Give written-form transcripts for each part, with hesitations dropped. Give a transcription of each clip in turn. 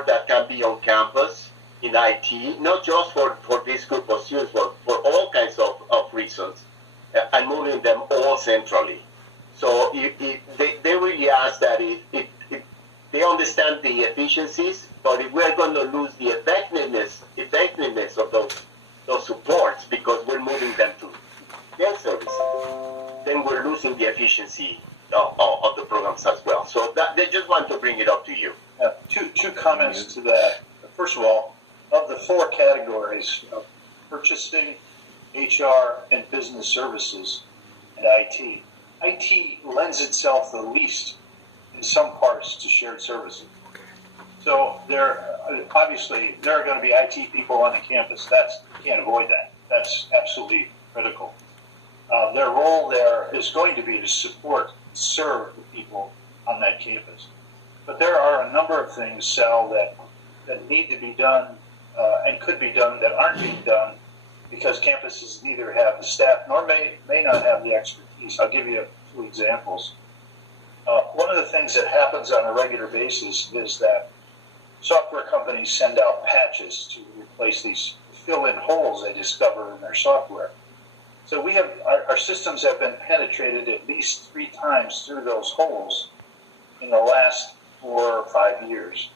support that can be on campus in IT, not just for this group of students, but for all kinds of reasons, and moving them all centrally. So they really ask that if they understand the efficiencies, but if we're going to lose the effectiveness of those supports because we're moving them to field service, then we're losing the efficiency of the programs as well. So they just want to bring it up to you. Two comments to that. First of all, of the four categories of purchasing, HR, and business services, and IT lends itself the least in some parts to shared services. So obviously there are going to be IT people on the campus. You can't avoid that. That's absolutely critical. Their role there is going to be to serve the people on that campus. But there are a number of things, Sal, that need to be done and could be done that aren't being done because campuses neither have the staff nor may not have the expertise. I'll give you two examples. One of the things that happens on a regular basis is that software companies send out patches to replace fill in holes they discover in their software. So our systems have been penetrated at least 3 times through those holes in the last 4 or 5 years.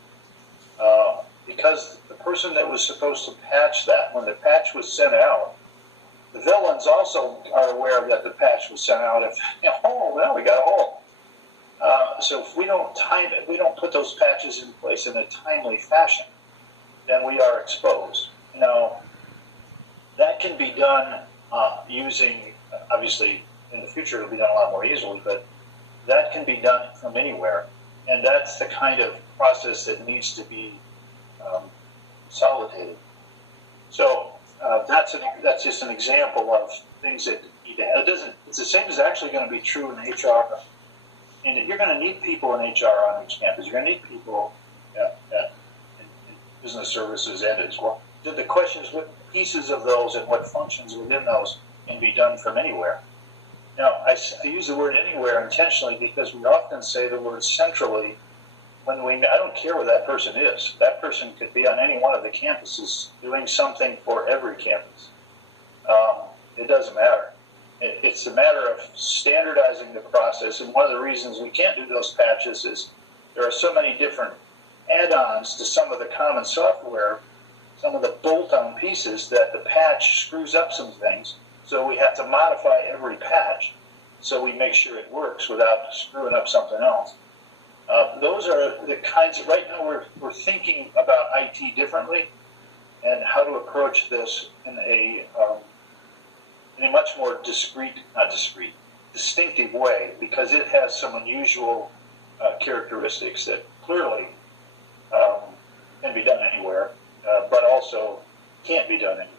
Because the person that was supposed to patch that, when the patch was sent out, the villains also are aware that the patch was sent out. Now we got a hole. So if we don't put those patches in place in a timely fashion, then we are exposed. That can be done using, obviously, in the future it'll be done a lot more easily, but that can be done from anywhere. And that's the kind of process that needs to be consolidated. So that's just an example of things that need to happen. It's the same as actually going to be true in HR. And you're going to need people in HR on each campus. You're going to need people in business services and as well. The question is what pieces of those and what functions within those can be done from anywhere. Now, I use the word anywhere intentionally because we often say the word centrally when I don't care where that person is. That person could be on any one of the campuses doing something for every campus. It doesn't matter. It's a matter of standardizing the process, and one of the reasons we can't do those patches is there are so many different add-ons to some of the common software, some of the bolt-on pieces, that the patch screws up some things, so we have to modify every patch so we make sure it works without screwing up something else. Those are the kinds of, right now we're thinking about IT differently and how to approach this in a much more distinctive way, because it has some unusual characteristics that clearly can be done anywhere, but also can't be done anywhere.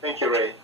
Thank you, Ray.